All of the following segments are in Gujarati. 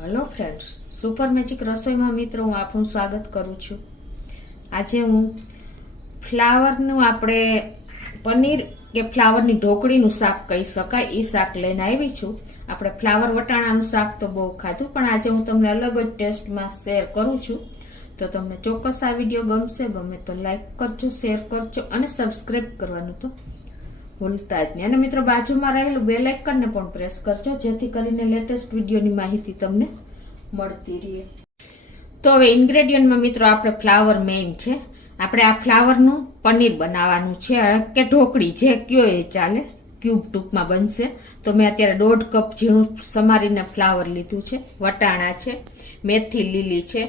હેલો ફ્રેન્ડ્સ, સુપર મેજિક રસોઈમાં મિત્રો હું આપનું સ્વાગત કરું છું. આજે હું ફ્લાવરનું આપણે પનીર કે ફ્લાવરની ઢોકળીનું શાક કહી શકાય એ શાક લઈને આવી છું. આપણે ફ્લાવર વટાણાનું શાક તો બહુ ખાધું, પણ આજે હું તમને અલગ જ ટેસ્ટમાં શેર કરું છું. તો તમને ચોક્કસ આ વિડીયો ગમશે. ગમે તો લાઈક કરજો, શેર કરજો અને સબસ્ક્રાઈબ કરવાનું તો ભૂલતા જ નહીં. અને મિત્રો બાજુમાં રહેલું બેલ આઇકનને પણ પ્રેસ કરજો, જેથી કરીને લેટેસ્ટ વિડીયોની માહિતી તમને મળતી રહે. તો હવે ઇન્ગ્રેડિયન્ટમાં મિત્રો આપણે ફ્લાવર મેઇન છે. આપણે આ ફ્લાવરનું પનીર બનાવવાનું છે કે ઢોકળી, જે કયો એ ચાલે, ક્યુબ ટૂંકમાં બનશે. તો મેં અત્યારે 1.5 કપ ઝીણું સમારીને ફ્લાવર લીધું છે, વટાણા છે, મેથી લીલી છે,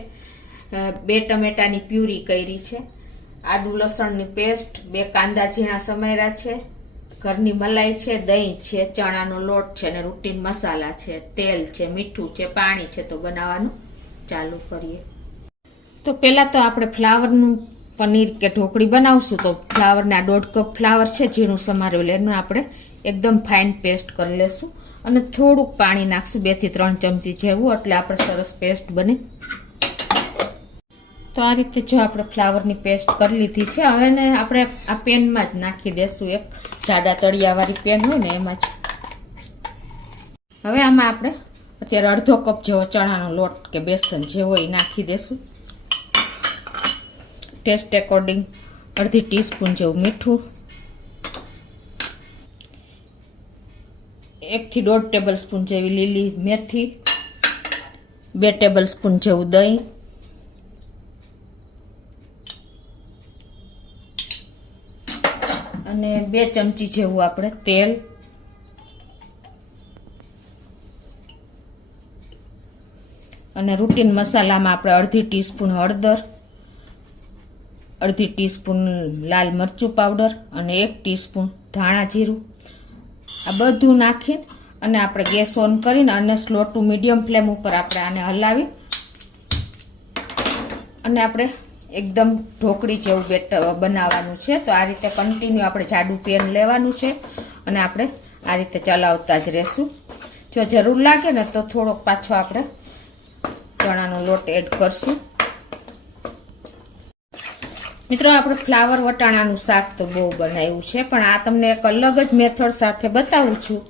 2 ટમેટાની પ્યુરી કરી છે, આદુ લસણની પેસ્ટ, 2 કાંદા ઝીણા સમાર્યા છે, ઘરની મલાઈ છે, દહીં છે, ચણાનો લોટ છે અને રૂટીન મસાલા છે, તેલ છે, મીઠું છે, પાણી છે. તો બનાવવાનું ચાલુ કરીએ. તો પહેલા તો આપણે ફ્લાવરનું પનીર કે ઢોકળી બનાવશું. તો ફ્લાવરના 1.5 કપ ફ્લાવર છે ઝીણું સમારેલું, એનું આપણે એકદમ ફાઇન પેસ્ટ કરી લેશું અને થોડુંક પાણી નાખશું, 2 થી 3 ચમચી જેવું, એટલે આપણે સરસ પેસ્ટ બને. તો આ રીતે જો આપણે ફ્લાવરની પેસ્ટ કરી લીધી છે. હવે ને આપણે આ પેનમાં જ નાખી દેશું, એક જાડા તળિયાવાળી પેન હોય ને એમાં જ. હવે આમાં આપણે અત્યારે 1/2 કપ જેવો ચણાનો લોટ કે બેસન જેવો એ નાખી દેશું. ટેસ્ટ એકોર્ડિંગ 1/2 ટીસ્પૂન જેવું મીઠું, 1 થી 1.5 ટેબલ સ્પૂન જેવી લીલી મેથી, 2 ટેબલ સ્પૂન જેવું દહીં, અને 2 ચમચી જેવું આપણે તેલ, અને રૂટીન મસાલામાં આપણે 1/2 ટીસ્પૂન હળદર, 1/2 ટીસ્પૂન લાલ મરચું પાવડર અને 1 ટીસ્પૂન ધાણા જીરું, આ બધું નાખીને અને આપણે ગેસ ઓન કરીને અને સ્લો ટુ મીડિયમ ફ્લેમ ઉપર આપણે આને હલાવી અને આપણે એકદમ ઢોકળી જેવું બેટર બનાવવાનું છે. તો આ રીતે કન્ટિન્યુ આપણે જાડું પેન લેવાનું છે અને આપણે આ રીતે ચલાવતા જ રહેશું. જો જરૂર લાગે ને તો થોડોક પાછો આપણે ચણાનો લોટ એડ કરશું. મિત્રો આપણે ફ્લાવર વટાણાનું શાક તો બહુ બનાવ્યું છે, પણ આ તમને એક અલગ જ મેથડ સાથે બતાવું છું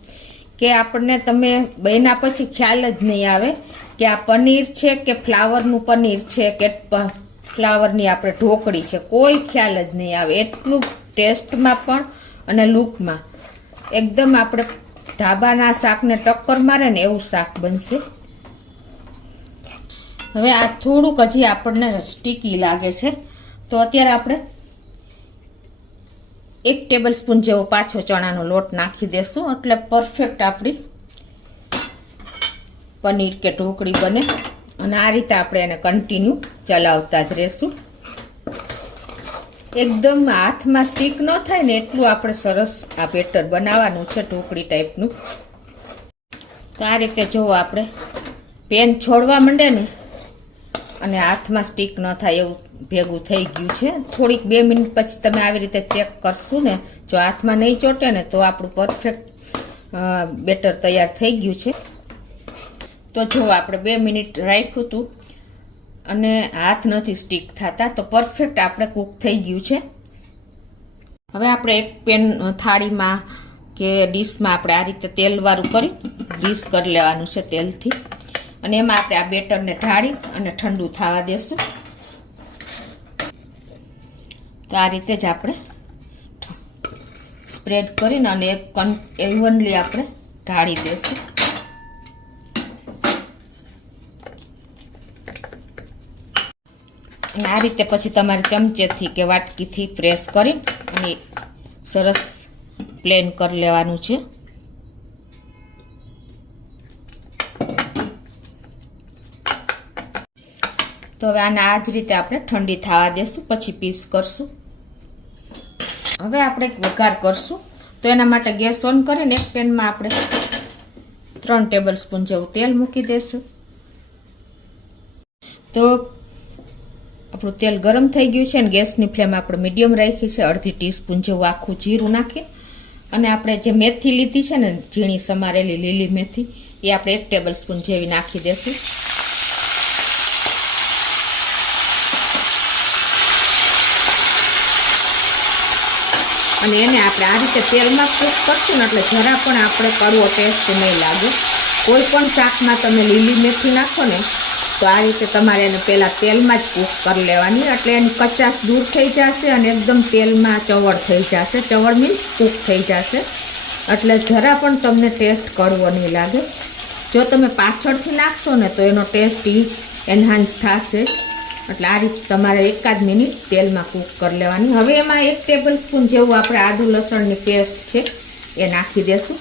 કે આપણને તમે બન્યા પછી ખ્યાલ જ નહીં આવે કે આ પનીર છે કે ફ્લાવરનું પનીર છે કે ફ્લાવરની આપણે ઢોકળી છે, કોઈ ખ્યાલ જ નહીં આવે. એટલું ટેસ્ટમાં પણ અને લુકમાં એકદમ આપણે ઢાબાના શાકને ટક્કર મારે ને એવું શાક બનશે. હવે આ થોડુંક હજી આપણને સ્ટીકી લાગે છે, તો અત્યારે આપણે 1 ટેબલ સ્પૂન જેવો પાછો ચણાનો લોટ નાખી દેશું, એટલે પરફેક્ટ આપણી પનીર કે ઢોકળી બને. અને આ રીતે આપણે એને કન્ટિન્યુ ચલાવતા જ રહેશું. એકદમ હાથમાં સ્ટીક ન થાય ને એટલું આપણે સરસ આ બેટર બનાવવાનું છે ઢોકળી ટાઈપનું. તો આ રીતે જો આપણે પેન છોડવા માંડે ને અને હાથમાં સ્ટીક ન થાય એવું ભેગું થઈ ગયું છે. થોડીક 2 મિનિટ પછી તમે આવી રીતે ચેક કરશું ને, જો હાથમાં નહીં ચોટે ને તો આપણું પરફેક્ટ બેટર તૈયાર થઈ ગયું છે. તો જો આપણે 2 મિનિટ રાખ્યું હતું અને હાથ નથી સ્ટીક થતા, તો પરફેક્ટ આપણે કૂક થઈ ગયું છે. હવે આપણે એક પેન થાળીમાં કે ડીશમાં આપણે આ રીતે તેલવાળું કરી ગ્રીસ કરી લેવાનું છે તેલથી, અને એમાં આપણે આ બેટરને ઢાળી અને ઠંડુ થવા દેશું. તો આ રીતે જ આપણે સ્પ્રેડ કરીને અને એક ઇવનલી આપણે ઢાળી દેશું. અને આ રીતે પછી તમારે ચમચેથી કે વાટકીથી પ્રેસ કરી અને સરસ પ્લેન કરી લેવાનું છે. તો હવે આને આ જ રીતે આપણે ઠંડી થવા દેશું, પછી પીસ કરશું. હવે આપણે વઘાર કરશું. તો એના માટે ગેસ ઓન કરીને એક પેનમાં આપણે 3 ટેબલ સ્પૂન જેવું તેલ મૂકી દઈશું. તો આપણું તેલ ગરમ થઈ ગયું છે અને ગેસની ફ્લેમ આપણે મીડિયમ રાખી છે. 1/2 ટીસ્પૂન જેવું આખું જીરું નાખી અને આપણે જે મેથી લીધી છે ને ઝીણી સમારેલી લીલી મેથી, એ આપણે 1 ટેબલ સ્પૂન જેવી નાખી દેશું. અને એને આપણે આ રીતે તેલમાં કૂક કરશું ને એટલે જરા પણ આપણે કડવો ટેસ્ટ નહીં લાગે. કોઈ પણ શાકમાં તમે લીલી મેથી નાખો ને તો આ રીતે તમારે એને પહેલાં તેલમાં જ કૂક કરી લેવાની, એટલે એની કચાશ દૂર થઈ જશે અને એકદમ તેલમાં ચવળ થઈ જશે. ચવળ મીન્સ કૂક થઈ જશે, એટલે જરા પણ તમને ટેસ્ટ કડવો નહીં લાગે. જો તમે પાછળથી નાખશો ને તો એનો ટેસ્ટ એન્હાન્સ થશે. એટલે આ રીતે તમારે 1 મિનિટ તેલમાં કૂક કરી લેવાની. હવે એમાં 1 ટેબલ સ્પૂન જેવું આપણે આદુ લસણની પેસ્ટ છે એ નાખી દેશું.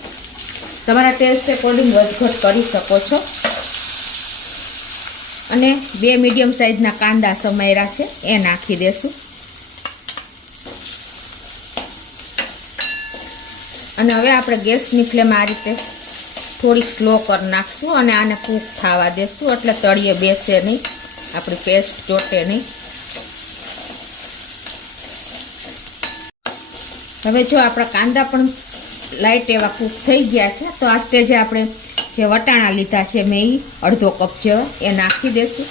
તમારા ટેસ્ટ એકોર્ડિંગ વધઘટ કરી શકો છો. અને 2 મીડિયમ સાઇઝના કાંદા સમાર્યા છે એ નાખી દેશું. અને હવે આપણે ગેસની ફ્લેમ આ રીતે થોડીક સ્લો કરી નાખશું અને આને કૂક થવા દેશું, એટલે તળિયે બેસે નહીં, આપણી પેસ્ટ ચોટે નહીં. હવે જો આપણા કાંદા પણ લાઇટ એવા કૂક થઈ ગયા છે તો આ સ્ટેજે આપણે જે વટાણા લીધા છે મેં એ અડધો કપ જેવા એ નાખી દેશું.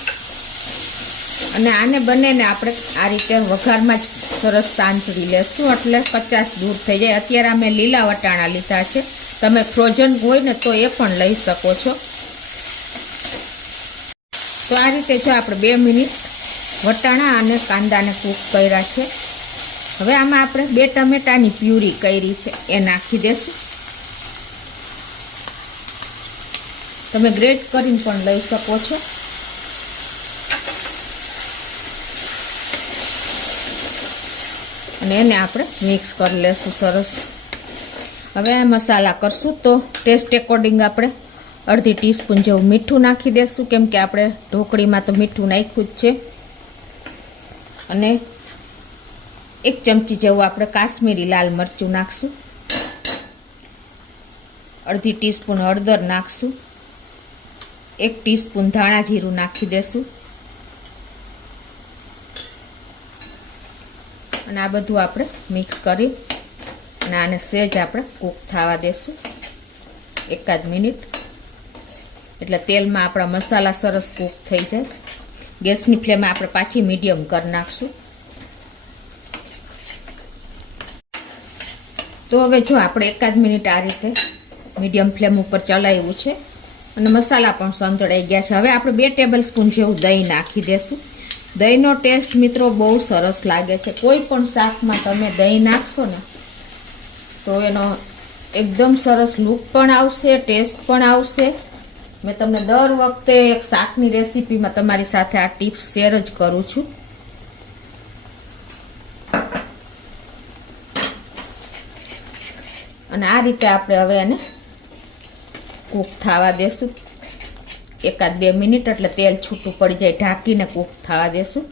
અને આને બંનેને આપણે આ રીતે વઘારમાં જ સરસ સાંતળી લેશું, એટલે કચાશ દૂર થઈ જાય. અત્યારે અમે લીલા વટાણા લીધા છે, તમે ફ્રોઝન હોય ને તો એ પણ લઈ શકો છો. તો આ રીતે જો આપણે 2 મિનિટ વટાણા અને કાંદાને કૂક કર્યા છે. હવે આમાં આપણે 2 ટમેટાની પ્યુરી કરી છે એ નાખી દેશું. તમે ગ્રેટ કરીને પણ લઈ શકો છો. અને એને આપણે મિક્સ કરી લેશું સરસ. હવે આ મસાલા કરશું તો ટેસ્ટ એકોર્ડિંગ આપણે અડધી ટીસ્પૂન જેવું મીઠું નાખી દેશું, કેમ કે આપણે ઢોકળીમાં તો મીઠું નાખ્યું જ છે. અને 1 ચમચી જેવું આપણે કાશ્મીરી લાલ મરચું નાખશું. અડધી ટીસ્પૂન હળદર નાખશું. 1 ટીસ્પૂન ધાણા જીરું નાખી દેશું. અને આ બધું આપણે મિક્સ કરી અને આને સહેજ આપણે કૂક થવા દેશું 1 મિનિટ, એટલે તેલમાં આપણા મસાલા સરસ કૂક થઈ જાય. ગેસની ફ્લેમ આપણે પાછી મીડિયમ કરી નાખશું. તો હવે જો આપણે 1 મિનિટ આ રીતે મીડિયમ ફ્લેમ ઉપર ચલાવ્યું છે અને મસાલા પણ સંતળાઈ ગયા છે. હવે આપણે 2 ટેબલ સ્પૂન જેવું દહીં નાખી દેશું. દહીંનો ટેસ્ટ મિત્રો બહુ સરસ લાગે છે. કોઈ પણ શાકમાં તમે દહીં નાખશો ને તો એનો એકદમ સરસ લુક પણ આવશે, ટેસ્ટ પણ આવશે. મેં તમને દર વખતે એક શાકની રેસીપીમાં તમારી સાથે આ ટિપ્સ શેર જ કરું છું. અને આ રીતે આપણે હવે એને કૂક થવા દેશું 1-2 મિનિટ, એટલે તેલ છૂટું પડી જાય. ઢાંકીને કૂક થવા દેશું.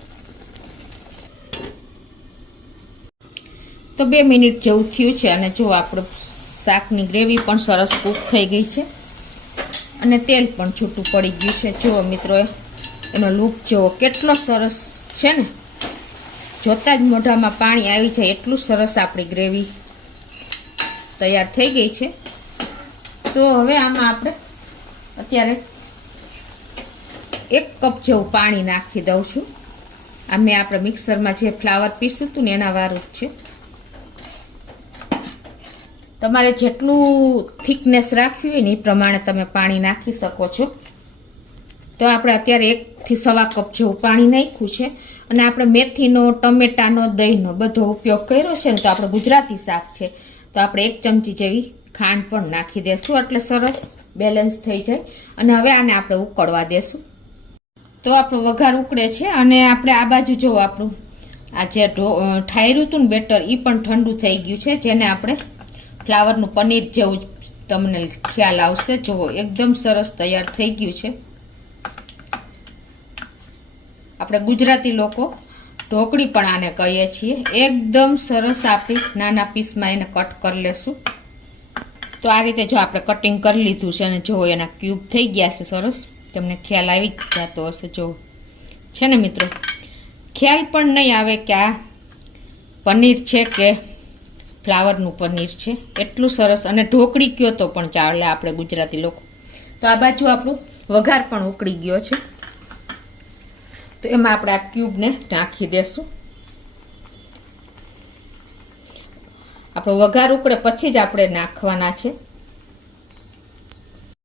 તો 2 મિનિટ જેવું થયું છે અને જો આપણું શાકની ગ્રેવી પણ સરસ કૂક થઈ ગઈ છે અને તેલ પણ છૂટું પડી ગયું છે. જુઓ મિત્રો, એનો લુક જુઓ કેટલો સરસ છે ને, જોતાં જ મોઢામાં પાણી આવી જાય એટલું સરસ આપણી ગ્રેવી તૈયાર થઈ ગઈ છે. તો હવે આમાં આપણે અત્યારે 1 કપ જેવું પાણી નાખી દઉં છું. આ મેં આપણે મિક્સરમાં જે ફ્લાવર પીસ્યું હતું ને એના વાળું જ છે. તમારે જેટલું થિકનેસ રાખવી હોય ને એ પ્રમાણે તમે પાણી નાખી શકો છો. તો આપણે અત્યારે 1 થી 1.25 કપ જેવું પાણી નાખ્યું છે. અને આપણે મેથીનો, ટમેટાનો, દહીંનો બધો ઉપયોગ કર્યો છે ને, તો આપણે ગુજરાતી શાક છે તો આપણે 1 ચમચી જેવી ખાંડ પણ નાખી દેશું, એટલે સરસ બેલેન્સ થઈ જાય. અને હવે આને આપણે ઉકળવા દેશું. તો આપણું વઘાર ઉકળે છે અને આપણે આ બાજુ જો આપણું આ જે ઠાર્યું હતું ને બેટર એ પણ ઠંડુ થઈ ગયું છે, જેને આપણે ફ્લાવરનું પનીર જેવું તમને ખ્યાલ આવશે. જુઓ એકદમ સરસ તૈયાર થઈ ગયું છે. આપણે ગુજરાતી લોકો ઢોકળી પણ આને કહીએ છીએ. એકદમ સરસ આપણી નાના પીસમાં એને કટ કરી લેશું. તો આ રીતે જો આપણે કટિંગ કરી લીધું છે અને જો એના ક્યુબ થઈ ગયા છે સરસ, તમને ખ્યાલ આવી જ જતો હશે. જો છે ને મિત્રો, ખ્યાલ પણ નહીં આવે કે આ પનીર છે કે ફ્લાવરનું પનીર છે. એટલું સરસ. અને ઢોકળી કયો તો પણ ચાલે આપણે ગુજરાતી લોકો. તો આ બાજુ આપણું વઘાર પણ ઉકળી ગયો છે. તો એમાં આપણે આ ક્યુબને નાખી દેશું. આપણો વઘાર ઉકળે પછી જ આપણે નાખવાના છે.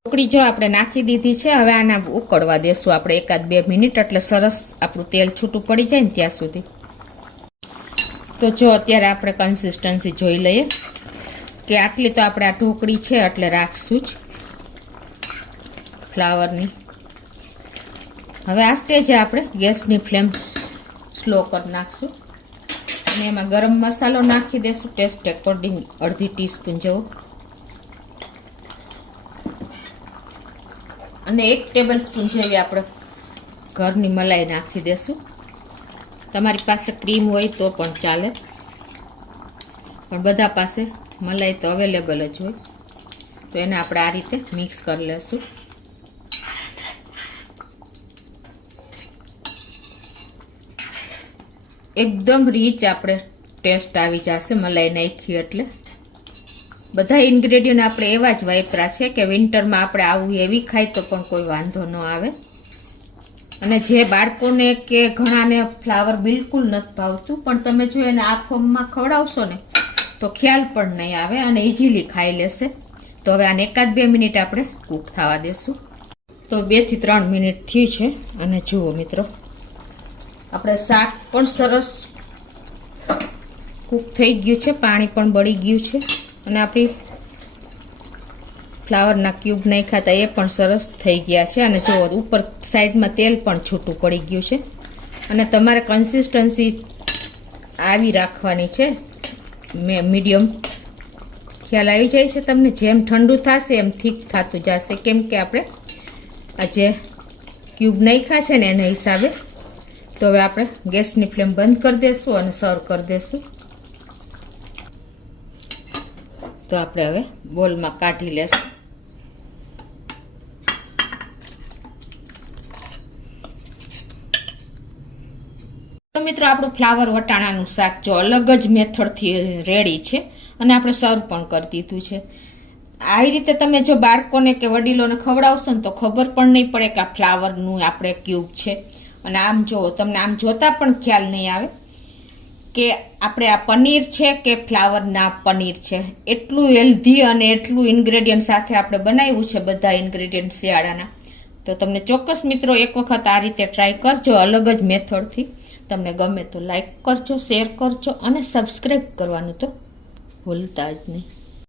ઢોકળી જો આપણે નાખી દીધી છે. હવે આના ઉકળવા દેશું આપણે 1-2 મિનિટ, એટલે સરસ આપણું તેલ છૂટું પડી જાય ને ત્યાં સુધી. તો જો અત્યારે આપણે કન્સિસ્ટન્સી જોઈ લઈએ કે આટલી તો આપણે આ ઢોકળી છે એટલે રાખશું જ ફ્લાવરની. હવે આ સ્ટેજે આપણે ગેસની ફ્લેમ સ્લો કરી નાખશું અને એમાં ગરમ મસાલો નાખી દેશું ટેસ્ટ એકોર્ડિંગ, અડધી ટીસ્પૂન જેવો, અને 1 ટેબલ સ્પૂન જેવી આપણે ઘરની મલાઈ નાખી દેશું. તમારી પાસે ક્રીમ હોય તો પણ ચાલે, પણ બધા પાસે મલાઈ તો અવેલેબલ જ હોય. તો એને આપણે આ રીતે મિક્સ કરી લેશું. એકદમ રીચ આપણે ટેસ્ટ આવી જશે મલાઈ નાખી એટલે. બધા ઇન્ગ્રેડિયન્ટ આપણે એવા જ વાપરા છે કે વિન્ટરમાં આપણે આવું હેવી ખાય તો પણ કોઈ વાંધો ન આવે. અને જે બાળકોને કે ઘણાને ફ્લાવર બિલકુલ નથી ભાવતું, પણ તમે જો એને આ ફોર્મમાં ખવડાવશો ને તો ખ્યાલ પણ નહીં આવે અને ઇઝીલી ખાઈ લેશે. તો હવે આને 1-2 મિનિટ આપણે કૂક થવા દેશું. તો 2 થી 3 મિનિટ થઈ છે અને જુઓ મિત્રો, આપણે શાક પણ સરસ કૂક થઈ ગયું છે, પાણી પણ બળી ગયું છે અને આપણી ફ્લાવરના ક્યુબ નાખ્યા હતા એ પણ સરસ થઈ ગયા છે. અને જુઓ ઉપર સાઈડમાં તેલ પણ છૂટું પડી ગયું છે. અને તમારે કન્સિસ્ટન્સી આવી રાખવાની છે, મીડિયમ. ખ્યાલ આવી જાય છે તમને? જેમ ઠંડુ થશે એમ થીક થતું જશે, કેમ કે આપણે આ જે ક્યુબ નાખ્યા છે ને એના હિસાબે. તો હવે આપણે ગેસની ફ્લેમ બંધ કરી દઈશું અને સર્વ કરી દઈશું. તો આપણે હવે બોલમાં કાઢી લેશું. તો મિત્રો આપણું ફ્લાવર વટાણાનું શાક જો અલગ જ મેથડથી રેડી છે અને આપણે સર્વ પણ કરી દીધું છે. આવી રીતે તમે જો બાળકોને કે વડીલોને ખવડાવશો ને તો ખબર પણ નહીં પડે કે આ ફ્લાવરનું આપણે ક્યુબ છે. અને આમ જો તમને આમ જોતા પણ ખ્યાલ નહીં આવે કે આપણે આ પનીર છે કે ફ્લાવરના પનીર છે. એટલું હેલ્ધી અને એટલું ઇન્ગ્રેડિયન્ટ સાથે આપણે બનાવ્યું છે, બધા ઇન્ગ્રેડિયન્ટ શિયાળાના. તો તમને ચોક્કસ મિત્રો એક વખત આ રીતે ટ્રાય કરજો અલગ જ મેથડથી. તમને ગમે તો લાઈક કરજો, શેર કરજો અને સબસ્ક્રાઈબ કરવાનું તો ભૂલતા જ નહીં.